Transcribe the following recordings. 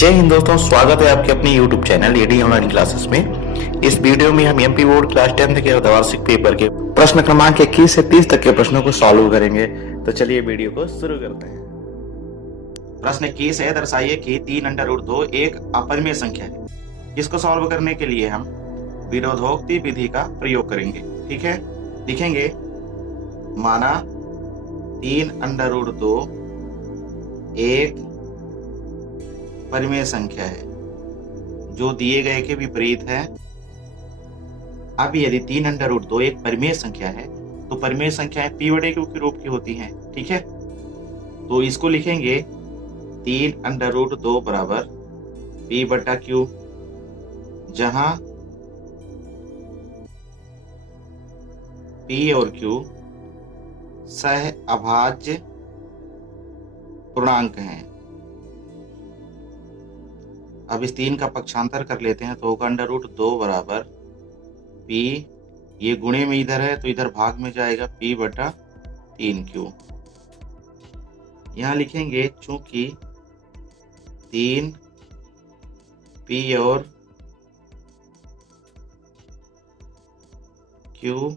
जय हिंद दोस्तों, स्वागत है आपके अपने YouTube channel AD online classes में। इस वीडियो में हम एमपी बोर्ड क्लास 10th के अर्धवार्षिक पेपर के प्रश्न क्रमांक 21 से 30 तक के प्रश्नों को सॉल्व करेंगे। तो चलिए वीडियो को शुरू करते हैं। प्रश्न 21 है, दर्शाइए कि 3√2 एक अपरिमेय संख्या है। इसको सॉल्व करने के लिए हम विरोधोक्ति विधि का प्रयोग करेंगे। ठीक है, लिखेंगे माना 3√2 एक परिमेय संख्या है जो दिए गए के विपरीत है। अब यदि 3√2 एक परिमेय संख्या है तो परिमेय संख्याएं p/q के रूप की होती हैं। ठीक है, तो इसको लिखेंगे 3√2 बराबर p/q, जहां p और q सह अभाज्य पूर्णांक हैं। अब इस 3 का पक्षांतर कर लेते हैं तो होगा √2 बराबर p, ये गुणे में इधर है तो इधर भाग में जाएगा p/3q। यहां लिखेंगे चूंकि 3 p और q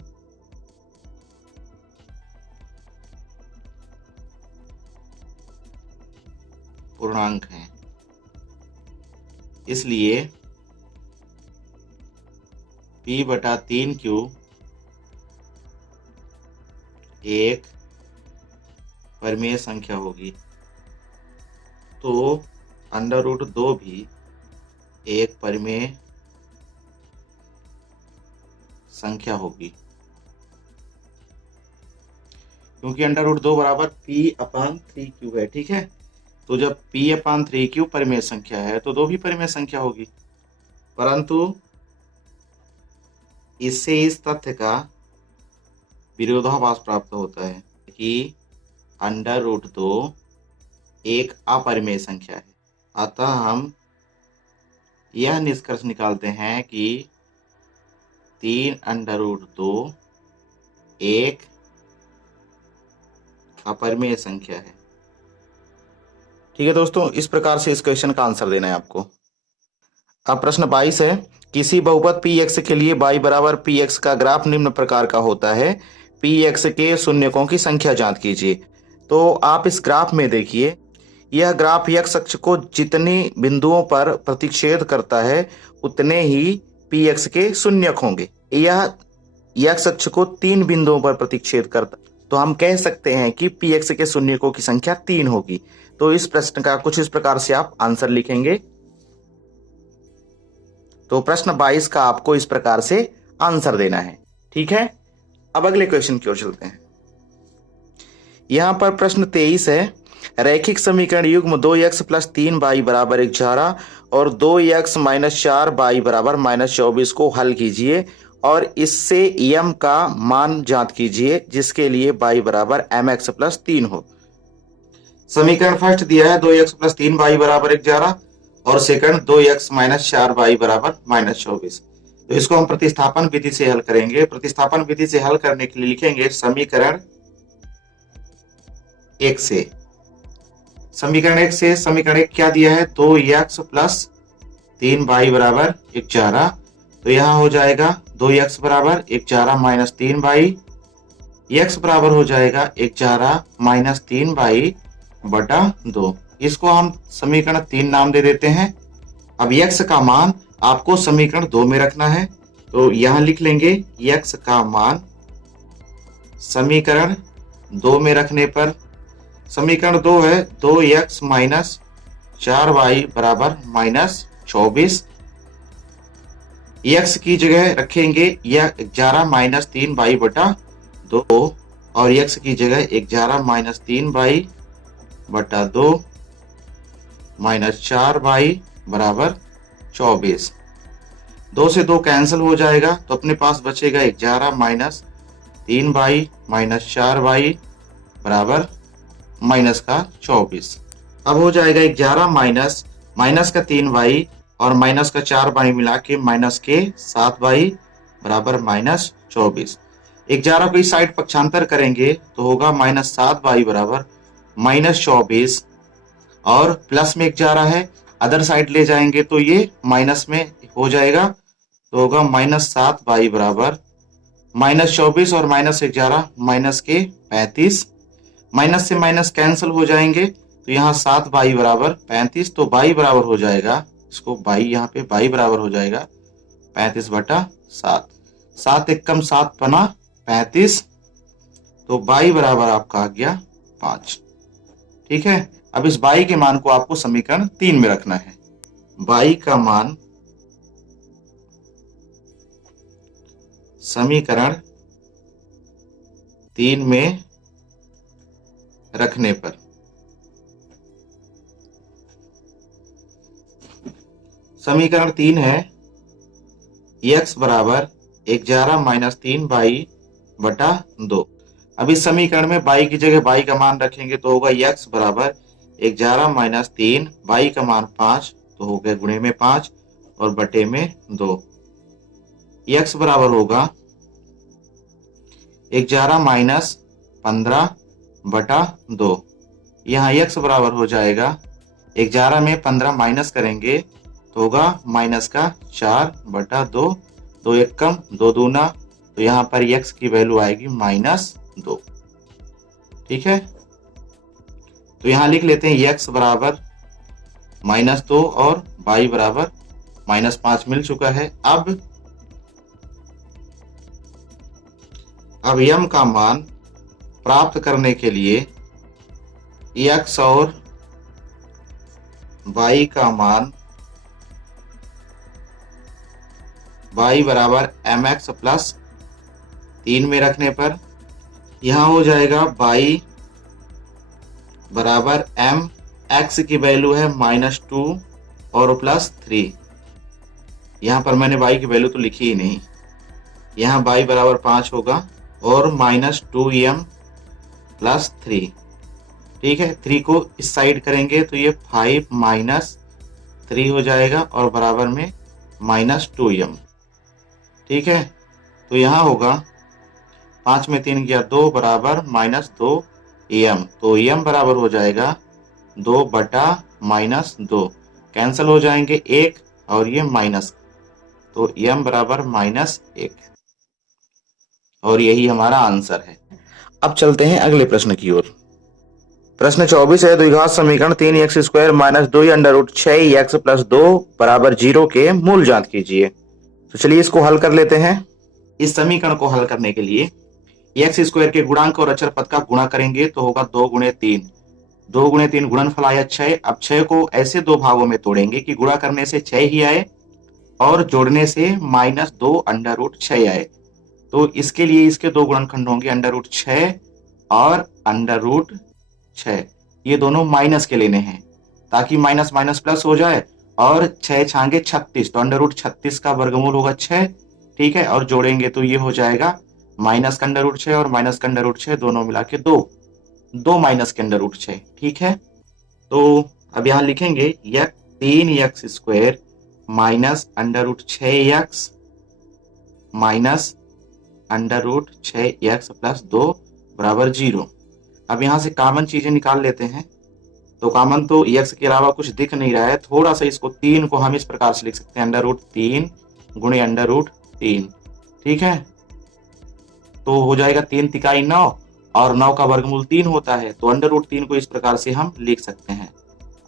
पूर्णांक हैं, इसलिए p/3q एक परिमेय संख्या होगी। तो √2 भी एक परिमेय संख्या होगी, क्योंकि √2 बराबर p/3q है। ठीक है, तो जब p/3q परिमेय संख्या है तो 2 भी परिमेय संख्या होगी, परंतु इससे इस तथ्य का विरोधाभास प्राप्त होता है कि √2 एक अपरिमेय संख्या है। अतः हम यह निष्कर्ष निकालते हैं कि 3√2 एक अपरिमेय संख्या है। ठीक है दोस्तों, इस प्रकार से इस क्वेश्चन का आंसर देना है आपको। अब प्रश्न 22 है, किसी बहुपद px के लिए y बराबर px का ग्राफ निम्न प्रकार का होता है। px के शून्यकों की संख्या ज्ञात कीजिए। तो आप इस ग्राफ में देखिए, यह ग्राफ x अक्ष को जितने बिंदुओं पर प्रतिच्छेद करता है उतने ही px के शून्यक होंगे। यह x अक्ष को 3 बिंदुओं पर प्रतिच्छेद करता, तो हम कह सकते हैं कि px के शून्यकों की संख्या 3 होगी। तो इस प्रश्न का कुछ इस प्रकार से आप आंसर लिखेंगे। तो प्रश्न 22 का आपको इस प्रकार से आंसर देना है। ठीक है, अब अगले क्वेश्चन की ओर चलते हैं। यहां पर प्रश्न 23 है, रैखिक समीकरण युग्म 2x + 3y बराबर 11 और 2x - 4y बराबर -24 को हल कीजिए और इससे m का मान ज्ञात कीजिए जिसके लिए y बराबर mx + 3 हो। समीकरण फर्स्ट दिया है 2x + 3y बराबर 11 और सेकंड 2x - 4y बराबर -24। तो इसको हम प्रतिस्थापन विधि से हल करेंगे। प्रतिस्थापन विधि से हल करने के लिए लिखेंगे समीकरण 1 से। समीकरण 1 से समीकरण 1 क्या दिया है, 2x + 3y बराबर 11। तो यहां हो जाएगा 2x बराबर 11 - 3y, x बराबर हो जाएगा 11 - 3y/2। इसको हम समीकरण 3 नाम दे देते हैं। अब x का मान आपको समीकरण 2 में रखना है, तो यहां लिख लेंगे x का मान समीकरण 2 में रखने पर, समीकरण 2 है 2x - 4y बराबर -24। x की जगह रखेंगे 11 - 3y/2 और x की जगह 11 - 3y/2 -4y बराबर 24। 2 से 2 कैंसिल हो जाएगा तो अपने पास बचेगा 11 - 3y - 4y बराबर -24। अब हो जाएगा 11 - 3y और -4y मिला के -7y बराबर -24। 11 को इस साइड पक्षांतर करेंगे तो होगा -7y बराबर -24 और प्लस में 11 है अदर साइड ले जाएंगे तो ये माइनस में हो जाएगा, तो होगा -7y बराबर -24 और -11 माइनस के 35। माइनस से माइनस कैंसिल हो जाएंगे तो यहाँ 7y बराबर 35, तो y बराबर हो जाएगा, इसको y यहाँ पे y बराबर हो जाएगा 35/7। 7 एकम 7 बना 35, तो y बराबर आपका आ गया 5। ठीक है, अब इस y के मान को आपको समीकरण 3 में रखना है। y का मान समीकरण 3 में रखने पर समीकरण 3 है x बराबर 11 - 3y/2। अब इस समीकरण में y की जगह y का मान रखेंगे तो होगा x बराबर 11 - 3, y का मान 5, तो हो गया गुणे में 5 और बटे में 2। x बराबर होगा 11 - 15/2। यहाँ x बराबर हो जाएगा 11 में 15 माइनस करेंगे तो होगा माइनस का 4/2, 2 एकम 2 दूना, तो यहाँ पर x की वैल्यू आएगी -2। ठीक है, तो यहाँ लिख लेते हैं x बराबर -2 और y बराबर -5 मिल चुका है। अब m का मान प्राप्त करने के लिए x और y का मान y बराबर mx प्लस 3 में रखने पर यहाँ हो जाएगा y बराबर m, x की वैल्यू है -2 और +3। यहाँ पर मैंने y की वैल्यू तो लिखी ही नहीं, यहाँ y बराबर 5 होगा और -2m + 3। ठीक है, 3 को इस साइड करेंगे तो ये 5 - 3 हो जाएगा और बराबर में -2m। ठीक है, तो यहाँ होगा 5 में 3 गया 2 बराबर -2m, तो m बराबर हो जाएगा 2/-2, कैंसिल हो जाएंगे 1 और ये माइनस, तो m बराबर -1 और यही हमारा आंसर है। अब चलते हैं अगले प्रश्न की ओर। प्रश्न 24 है, द्विघात समीकरण 3x² - 2√6x + 2 = 0 के मूल ज्ञात कीजिए। तो चलिए इसको हल कर लेते हैं। इस समीकरण को हल करने के लिए x² के गुणांक और अचर पद का गुणा करेंगे तो होगा 2 × 3। 2 × 3 गुणनफल आया 6। अब 6 को ऐसे दो भागों में तोड़ेंगे कि गुणा करने से 6 ही आए और जोड़ने से -2√6 आए। तो इसके लिए इसके दो गुणनखंड होंगे √6 और √6। ये दोनों माइनस के लेने हैं ताकि माइनस माइनस प्लस हो जाए, और 6 छांगे 36, तो √36 का वर्गमूल होगा 6। ठीक है, और जोड़ेंगे तो ये हो जाएगा -√6 और -√6 दोनों मिला के 2 -√6। ठीक है, तो अब यहाँ लिखेंगे 3x² - √6x -√6x + 2 = 0। अब यहाँ से कॉमन चीजें निकाल लेते हैं। तो कॉमन तो x के अलावा कुछ दिख नहीं रहा है, थोड़ा सा इसको 3 को हम इस प्रकार से लिख सकते हैं √3 × √3। ठीक है, तो हो जाएगा 3 तिकाई 9 और 9 का वर्गमूल 3 होता है, तो √3 को इस प्रकार से हम लिख सकते हैं।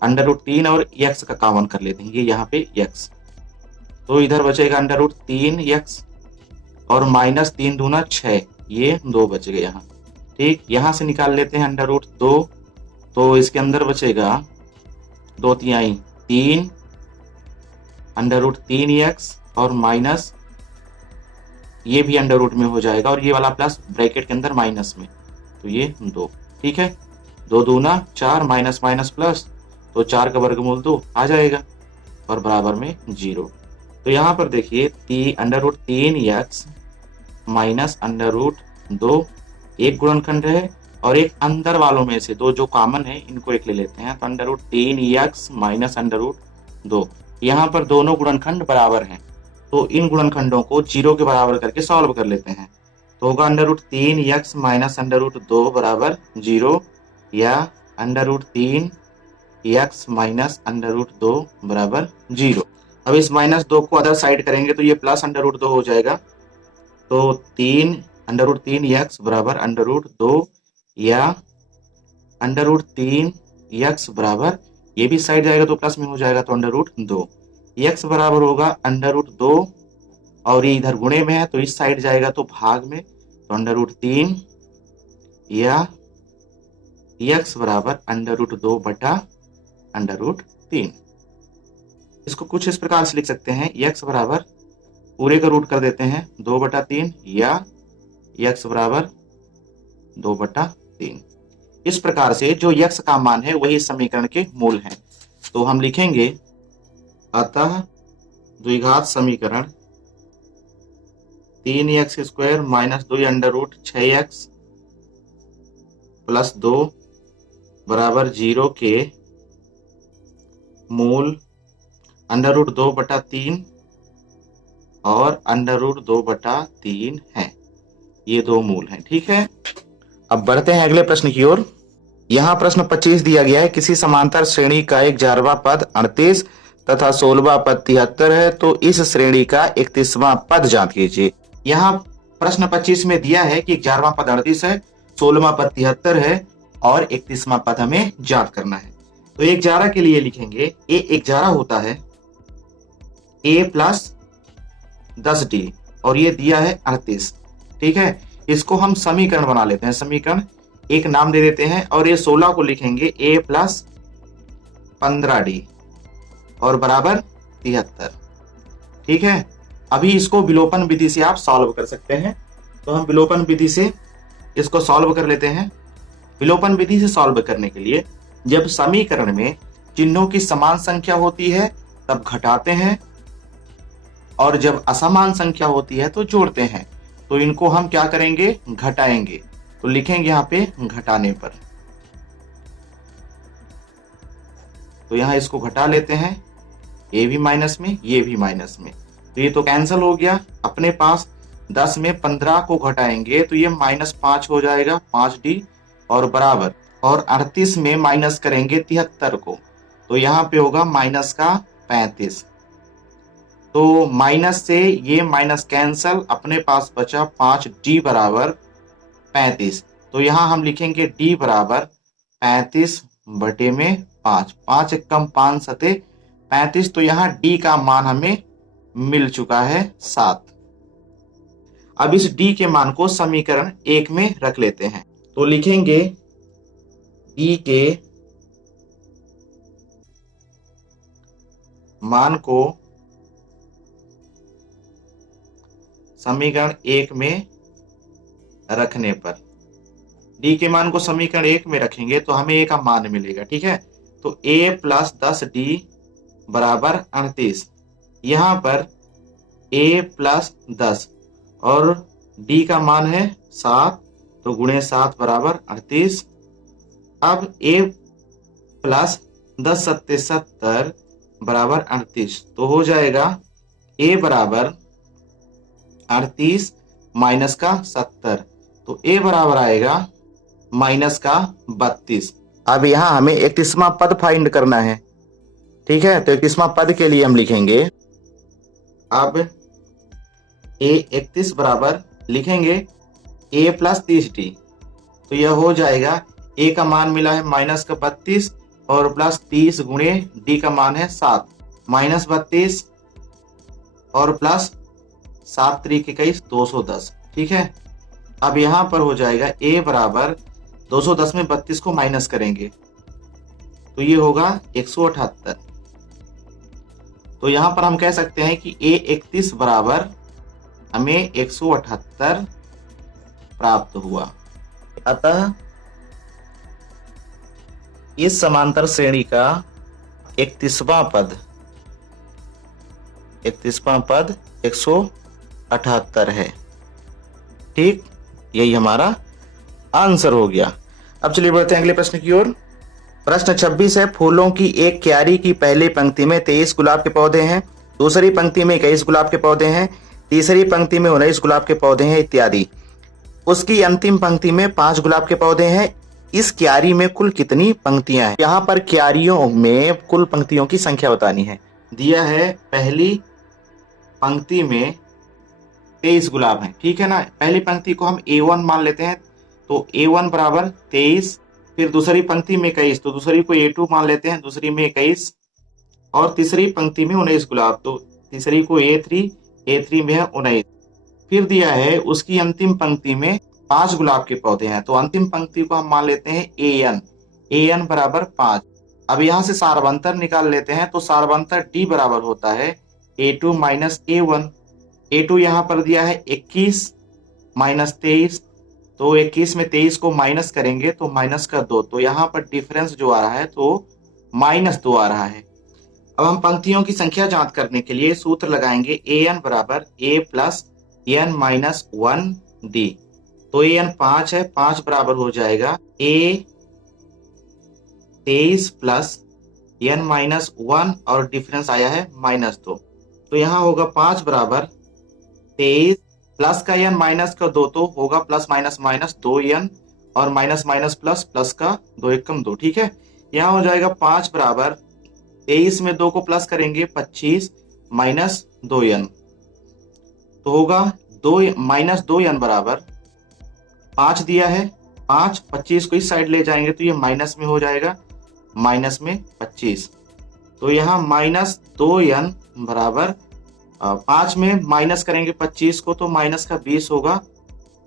√3 और x का कॉमन कर लेते हैं, ये यहाँ पे x, तो इधर बचेगा √3x और -3 दूना 6, ये 2 बच गए यहाँ। ठीक, यहाँ से निकाल लेते हैं √2, तो इसके अंदर बचेगा 2 तिहाई 3 √3x और माइनस ये भी अंडर रूट में हो जाएगा और ये वाला प्लस ब्रैकेट के अंदर माइनस में, तो ये 2। ठीक है, 2 दूना 4 माइनस माइनस प्लस, तो 4 का वर्गमूल 2 आ जाएगा और बराबर में 0। तो यहाँ पर देखिए √3x -√2 एक गुणनखंड है और एक अंदर वालों में से 2 जो कॉमन है इनको एक ले लेते हैं, तो √3x -√2। यहाँ पर दोनों गुणनखंड बराबर हैं, तो इन गुणनखंडों को 0 के बराबर करके सॉल्व कर लेते हैं। तो होगा √3x -√2 = 0 या √3 x माइनस अंडर रूट 2 बराबर 0। अब इस -2 को अदर साइड करेंगे तो ये प्लस अंडर रूट 2 हो जाएगा। तो 3 अंडर रूट 3 x बराबर अंडर रूट 2 या अंडर रूट 3 x बराबर, ये भी साइड जाएगा तो प्लस में हो जाएगा तो अंडर रूट 2। x बराबर होगा अंडर रूट 2 और ये इधर गुणे में है तो इस साइड जाएगा तो भाग में, तो अंडर रूट 3 या x बराबर अंडर रूट 2 बटा अंडर रूट 3। इसको कुछ इस प्रकार से लिख सकते हैं, x बराबर पूरे का रूट कर देते हैं 2 बटा 3 या x बराबर 2 बटा 3। इस प्रकार से जो x का मान है वही समीकरण के मूल हैं। तो हम लिखेंगे अतः द्विघात समीकरण 3x square minus 2 under root 6x plus 2 बराबर 0 के मूल अंडर रूट 2 बटा 3 और अंडर रूट 2 बटा 3 है। ये दो मूल हैं। ठीक है, अब बढ़ते हैं अगले प्रश्न की ओर। यहाँ प्रश्न 25 दिया गया है, किसी समांतर श्रेणी का 11वां पद 38 तथा 16वां पद 73 है, तो इस श्रेणी का 31वां पद ज्ञात कीजिए। यहाँ प्रश्न 25 में दिया है कि 11वां पद 38 है, 16वां पद 73 है और 31वां पद हमें ज्ञात करना है। तो 11 के लिए लिखेंगे ए 11 होता है a प्लस 10d और ये दिया है 38। ठीक है, इसको हम समीकरण बना लेते हैं। समीकरण एक नाम दे देते हैं और ये 16 को लिखेंगे a प्लस 15d और बराबर 73। ठीक है, अभी इसको विलोपन विधि से आप सॉल्व कर सकते हैं। तो हम विलोपन विधि से इसको सॉल्व कर लेते हैं। विलोपन विधि से सॉल्व करने के लिए जब समीकरण में चिन्हों की समान संख्या होती है तब घटाते हैं और जब असमान संख्या होती है तो जोड़ते हैं। तो इनको हम क्या करेंगे, घटाएंगे। तो लिखेंगे यहाँ पे घटाने पर। तो यहाँ इसको घटा लेते हैं, ये भी माइनस में ये भी माइनस में, तो ये तो कैंसिल हो गया। अपने पास 10 में 15 को घटाएंगे तो ये -5 हो जाएगा 5d और बराबर, और 38 में माइनस करेंगे 73 को तो यहाँ पे होगा माइनस का 35। तो माइनस से ये माइनस कैंसल, अपने पास बचा 5d बराबर 35। तो यहाँ हम लिखेंगे d बराबर 35 बटे में 5, 5 एक कम 5 सते 35। तो यहाँ d का मान हमें मिल चुका है 7। अब इस d के मान को समीकरण 1 में रख लेते हैं। तो लिखेंगे d के मान को समीकरण 1 में रखने पर, d के मान को समीकरण 1 में रखेंगे तो हमें a का मान मिलेगा। ठीक है, तो a प्लस 10d बराबर 38। यहाँ पर a प्लस 10 और d का मान है 7, तो गुणे 7 बराबर 38। अब a प्लस 10 सत्ते 70 बराबर 38, तो हो जाएगा a बराबर 38 माइनस का 70, तो a बराबर आएगा माइनस का 32। अब यहाँ हमें 31वां पद फाइंड करना है। ठीक है, तो 31वां पद के लिए हम लिखेंगे, अब a 31 बराबर लिखेंगे a प्लस 30d, तो यह हो जाएगा a का मान मिला है माइनस का 32 और प्लस 30 गुणे d का मान है 7, माइनस 32 और प्लस 7 त्रिक 21 210। ठीक है, अब यहाँ पर हो जाएगा a बराबर 210 में 32 को माइनस करेंगे तो ये होगा 178। तो यहाँ पर हम कह सकते हैं कि a 31 बराबर हमें 178 प्राप्त हुआ। अतः इस समांतर श्रेणी का 31वां पद 178 है। ठीक, यही हमारा आंसर हो गया। अब चलिए बढ़ते हैं अगले प्रश्न की ओर। प्रश्न 26 है, फूलों की एक क्यारी की पहली पंक्ति में 23 गुलाब के पौधे हैं, दूसरी पंक्ति में 21 गुलाब के पौधे हैं, तीसरी पंक्ति में 19 गुलाब के पौधे हैं इत्यादि। उसकी अंतिम पंक्ति में 5 गुलाब के पौधे हैं, इस क्यारी में कुल कितनी पंक्तियां हैं। यहाँ पर क्यारियों में कुल पंक्तियों की संख्या बतानी है। दिया है पहली पंक्ति में 23 गुलाब हैं, ठीक है ना। पहली पंक्ति को हम A1 मान लेते हैं, तो A1 बराबर 23। फिर दूसरी पंक्ति में 21, तो दूसरी को A2 मान लेते हैं, दूसरी में 21। और तीसरी पंक्ति में 19 गुलाब, तो तीसरी को A3 में है 19। फिर दिया है उसकी अंतिम पंक्ति में 5 गुलाब के पौधे हैं, तो अंतिम पंक्ति को हम मान लेते हैं AN बराबर 5। अब यहाँ से सारवंतर निकाल लेते हैं, तो सारवंतर D बराबर होता है A2 माइनस A1। A2 यहाँ पर दिया है 21 माइनस 23, तो 21 में 23 को माइनस करेंगे तो माइनस का 2, तो यहाँ पर डिफरेंस जो आ रहा है तो -2 आ रहा है। अब हम पंक्तियों की संख्या जांच करने के लिए सूत्र लगाएंगे AN बराबर A plus N minus 1D। तो AN 5 है, 5 बराबर हो जाएगा A 23 प्लस N माइनस 1 और डिफरेंस आया है -2, तो यहाँ होगा 5 बराबर 23 प्लस का n माइनस का 2, तो होगा प्लस माइनस माइनस 2n और माइनस माइनस प्लस, प्लस का 2 एकम 2, ठीक है। यहाँ हो जाएगा 5 बराबर 23 में 2 को प्लस करेंगे 25 माइनस 2n, तो होगा 2 माइनस 2n बराबर 5 दिया है। 5 25 को इस साइड ले जाएंगे तो ये माइनस में हो जाएगा, माइनस में 25, तो यहाँ माइनस 2n बराबर 5 में माइनस करेंगे 25 को तो माइनस का 20 होगा,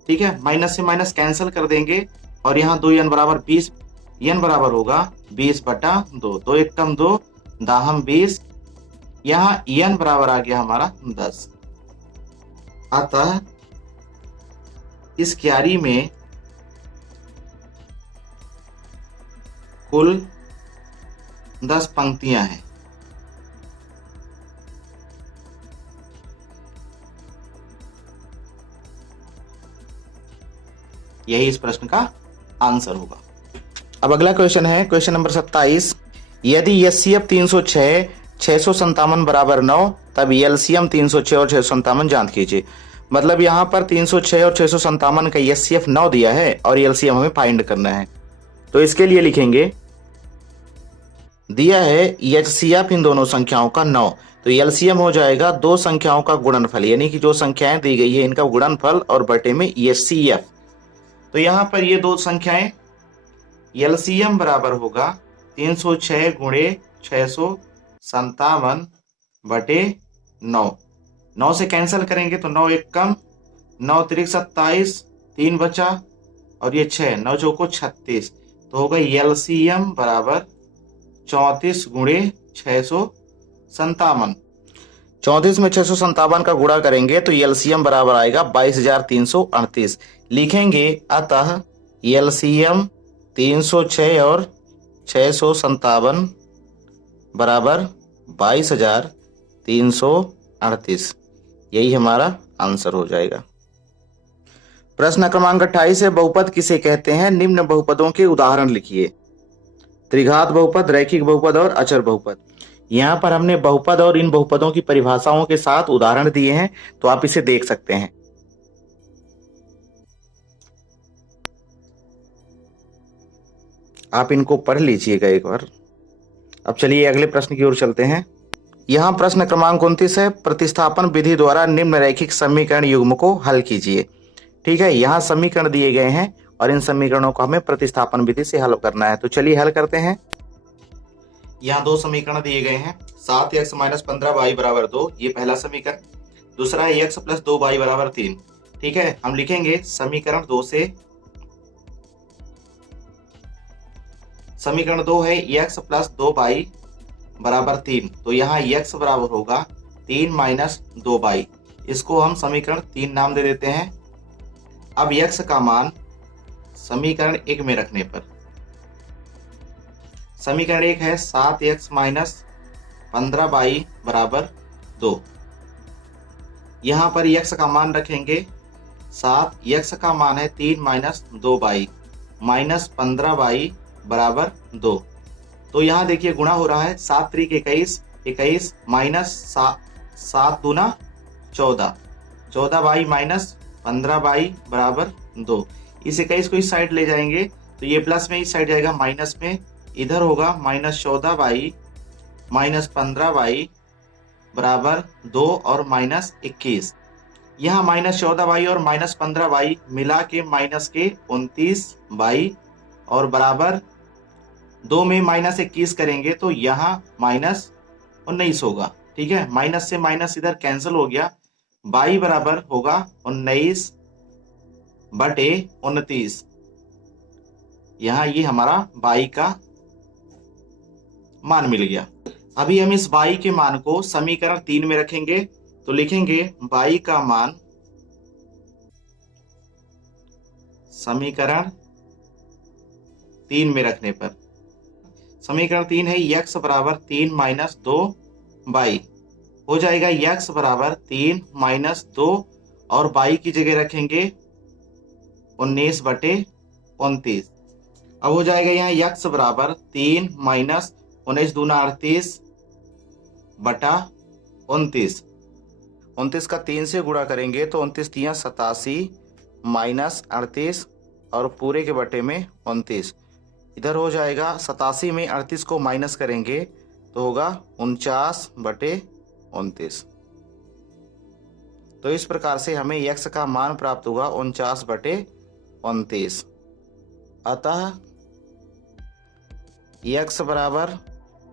ठीक है। माइनस से माइनस कैंसिल कर देंगे और यहाँ 2n बराबर 20, n बराबर होगा 20 बटा 2, 2 एकम 2, दाहम 20, यहाँ n बराबर आ गया हमारा 10। अतः इस क्यारी में कुल 10 पंक्तियां हैं। यही इस प्रश्न का आंसर होगा। अब अगला क्वेश्चन है क्वेश्चन नंबर 27। यदि HCF 306 657 बराबर 9, तब LCM 306 और 657 ज्ञात कीजिए। मतलब यहाँ पर 306 और 657 का HCF 9 दिया है और LCM हमें फाइंड करना है। तो इसके लिए लिखेंगे, दिया है HCF इन दोनों संख्याओं का 9, तो LCM हो जाएगा दो संख्याओं का गुणनफल, यानी कि जो संख्याएं दी गई है इनका गुणनफल और बटे में HCF। तो यहाँ पर ये दो संख्याएं LCM बराबर होगा 306 गुणे 657 बटे 9। 9 से कैंसिल करेंगे तो 9 एकम 9 त्रिक 27, 3 बचा और ये 6, 9 चौको 36, तो होगा LCM बराबर 34 गुणे 657। 34 में 657 का गुणा करेंगे तो LCM बराबर आएगा 22,338। लिखेंगे अतः LCM 306 और 657 बराबर 22,338। यही हमारा आंसर हो जाएगा। प्रश्न क्रमांक 28 है, बहुपद किसे कहते हैं, निम्न बहुपदों के उदाहरण लिखिए। त्रिघात बहुपद, रैखिक बहुपद और अचर बहुपद। यहाँ पर हमने बहुपद और इन बहुपदों की परिभाषाओं के साथ उदाहरण दिए हैं, तो आप इसे देख सकते हैं। आप इनको पढ़ लीजिएगा एक बार। अब चलिए अगले प्रश्न की ओर चलते हैं। यहाँ प्रश्न क्रमांक 29 है, प्रतिस्थापन विधि द्वारा निम्न रैखिक समीकरण युग्म को हल कीजिए। ठीक है, यहाँ समीकरण दिए गए हैं और इन समीकरणों को हमें प्रतिस्थापन विधि से हल करना है। तो चलिए हल करते हैं। यहाँ दो समीकरण दिए गए हैं, 7x माइनस 15y बराबर 2, ये पहला समीकरण। दूसरा है x प्लस 2y बराबर 3। ठीक है, हम लिखेंगे समीकरण 2 से, समीकरण 2 है x प्लस 2y बराबर 3, तो यहाँ x बराबर होगा 3 माइनस 2y। इसको हम समीकरण 3 नाम दे देते हैं। अब x का मान समीकरण 1 में रखने पर, समीकरण 1 है 7x माइनस 15y बराबर 2। यहाँ पर x का मान रखेंगे 7, x का मान है 3 माइनस 2y माइनस 15y बराबर 2। तो यहाँ देखिए गुणा हो रहा है, 7 त्रिक 21, 21 माइनस 7 दूना 14, 14y माइनस 15y बराबर 2। इस 21 को इस साइड ले जाएंगे तो ये प्लस में इस साइड जाएगा माइनस में, इधर होगा -14y -15y बराबर 2 और -21। यहाँ -14y और -15y मिला के -29y और बराबर 2 में -21 करेंगे तो यहाँ -19 होगा। ठीक है, माइनस से माइनस इधर कैंसिल हो गया, y बराबर होगा 19/29। यहाँ ये हमारा y का मान मिल गया। अभी हम इस y के मान को समीकरण 3 में रखेंगे, तो लिखेंगे y का मान समीकरण 3 में रखने पर, समीकरण 3 है x बराबर 3 - 2y, हो जाएगा x बराबर 3 - 2 और y की जगह रखेंगे 19/29। अब हो जाएगा यहाँ x बराबर 3 - 19 दूना 38/29। 29 का 3 से गुणा करेंगे तो 29 3 87 -38 और पूरे के बटे में 29। इधर हो जाएगा 87 में 38 को माइनस करेंगे तो होगा 49/29। तो इस प्रकार से हमें x का मान प्राप्त हुआ 49/29। अतः x बराबर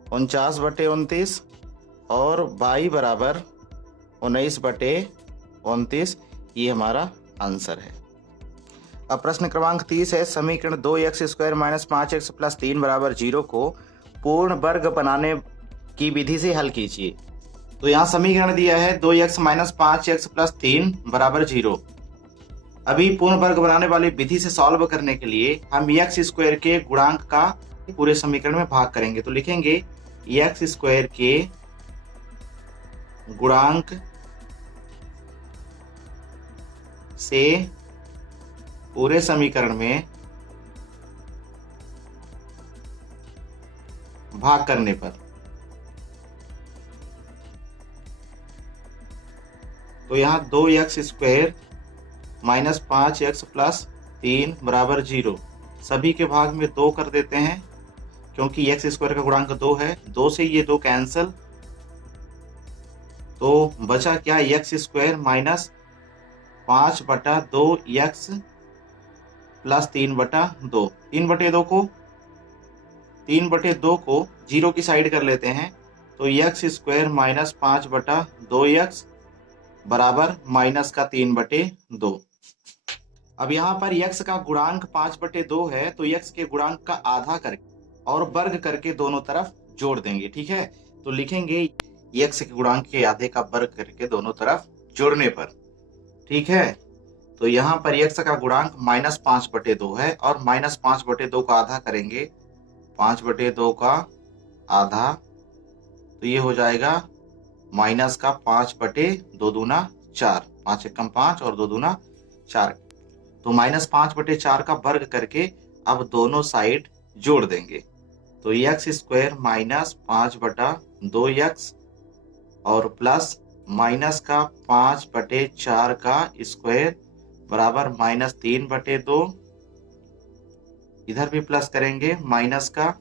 49/29 और y बराबर 19/29, ये हमारा आंसर है। अब प्रश्न क्रमांक 30 है, समीकरण 2x² - 5x + 3 = 0 को पूर्ण वर्ग बनाने की विधि से हल कीजिए। तो यहाँ समीकरण दिया है 2x - 5x + 3 = 0। अभी पूर्ण वर्ग बनाने वाली विधि से सॉल्व करने के लिए हम x² के गुणांक का पूरे समीकरण में भाग करेंगे। तो लिखेंगे x² के गुणांक से पूरे समीकरण में भाग करने पर, तो यहाँ 2x² - 5x + 3 = 0, सभी के भाग में 2 कर देते हैं क्योंकि x² का गुणांक 2 है। 2 से ये 2 कैंसिल, तो बचा क्या, x² - 5/2x + 3/2। 3/2 को 0 की साइड कर लेते हैं, तो x² - 5/2x बराबर -3/2। अब यहाँ पर x का गुणांक 5/2 है, तो x के गुणांक का आधा करके और वर्ग करके दोनों तरफ जोड़ देंगे। ठीक है, तो लिखेंगे x के गुणांक के आधे का वर्ग करके दोनों तरफ जोड़ने पर। ठीक है, तो यहाँ पर x का गुणांक -5/2 है और -5/2 का आधा करेंगे, 5/2 का आधा, तो ये हो जाएगा -5/2 दूना 4, 5 एकम 5 और 2 दूना 4, तो -5/4 का वर्ग करके अब दोनों साइड जोड़ देंगे। तो x² - 5/2x और प्लस माइनस का 5/4 का स्क्वायर बराबर -3/2, इधर भी प्लस करेंगे माइनस का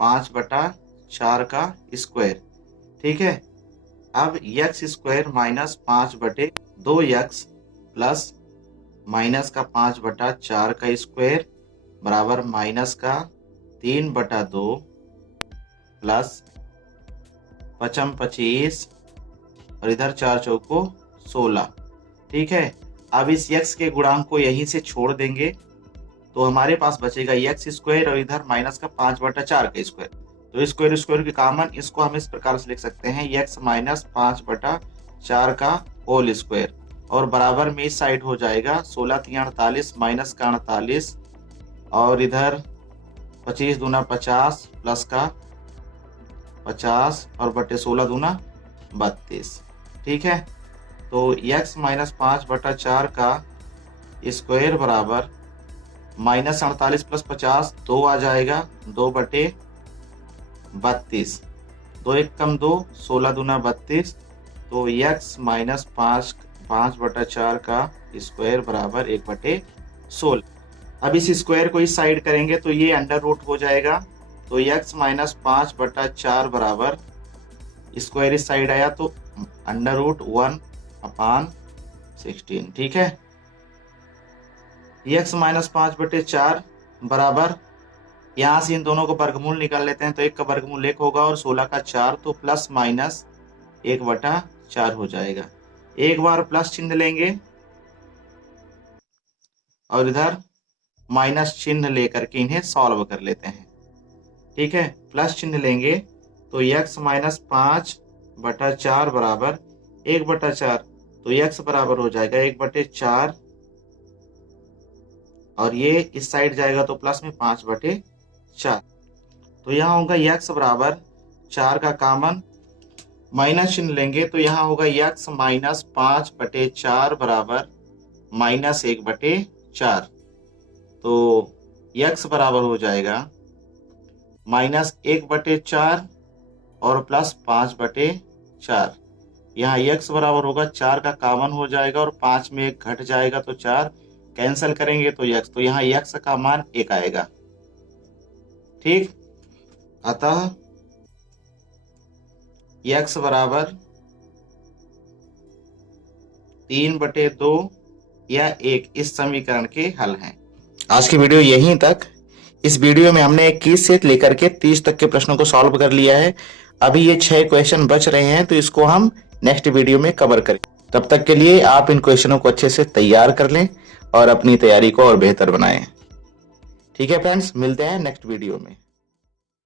5/4 का स्क्वायर। ठीक है, अब x² - 5/2x प्लस माइनस का 5/4 का स्क्वायर बराबर माइनस का 3/2 प्लस 5 25 और इधर 4 चौको 16। ठीक है, अब इस x के गुणांक को यहीं से छोड़ देंगे तो हमारे पास बचेगा x² और इधर माइनस का 5/4 का स्क्वायर। तो स्क्वायर की कॉमन, इसको हम इस प्रकार से लिख सकते हैं x - 5/4 का होल स्क्वायर और बराबर में इस साइड हो जाएगा 16 3 48 माइनस का 48 और इधर 25 दूना 50 प्लस का 50 और बटे 16 दूना 32। ठीक है, तो x - 5/4 का स्क्वायर बराबर -48 प्लस 50 2 आ जाएगा, 2/32, 2 एकम 2, 16 दूना 32, तो x - 5/4 का स्क्वायर बराबर 1/16। अब इस स्क्वायर को इस साइड करेंगे तो ये अंडर रूट हो जाएगा, तो x माइनस 5/4 बराबर, स्क्वायर इस साइड आया तो अंडर रूट 1/16। ठीक है, x माइनस 5/4 बराबर, यहाँ से इन दोनों को वर्गमूल निकाल लेते हैं तो 1 का वर्गमूल 1 होगा और 16 का 4, तो प्लस माइनस 1/4 हो जाएगा। एक बार प्लस चिन्ह लेंगे और इधर माइनस चिन्ह लेकर के इन्हें सॉल्व कर लेते हैं। ठीक है, प्लस चिन्ह लेंगे तो x माइनस 5/4 बराबर 1/4, तो x बराबर हो जाएगा 1/4 और ये इस साइड जाएगा तो प्लस में 5/4, तो यहाँ होगा x बराबर 4 का कॉमन, माइनस चिन्ह लेंगे तो यहाँ होगा x माइनस 5/4 बराबर माइनस 1/4, तो x बराबर हो जाएगा माइनस 1/4 और प्लस 5/4। यहाँ x बराबर होगा 4 का कॉमन हो जाएगा और 5 में 1 घट जाएगा तो 4 कैंसिल करेंगे तो x, तो यहाँ x का मान 1 आएगा। ठीक, अतः x बराबर 3/2 या 1 इस समीकरण के हल हैं। आज की वीडियो यहीं तक। इस वीडियो में हमने 21 से लेकर के 30 तक के प्रश्नों को सॉल्व कर लिया है। अभी ये 6 क्वेश्चन बच रहे हैं तो इसको हम नेक्स्ट वीडियो में कवर करें। तब तक के लिए आप इन क्वेश्चनों को अच्छे से तैयार कर लें और अपनी तैयारी को और बेहतर बनाएं। ठीक है फ्रेंड्स, मिलते हैं नेक्स्ट वीडियो में।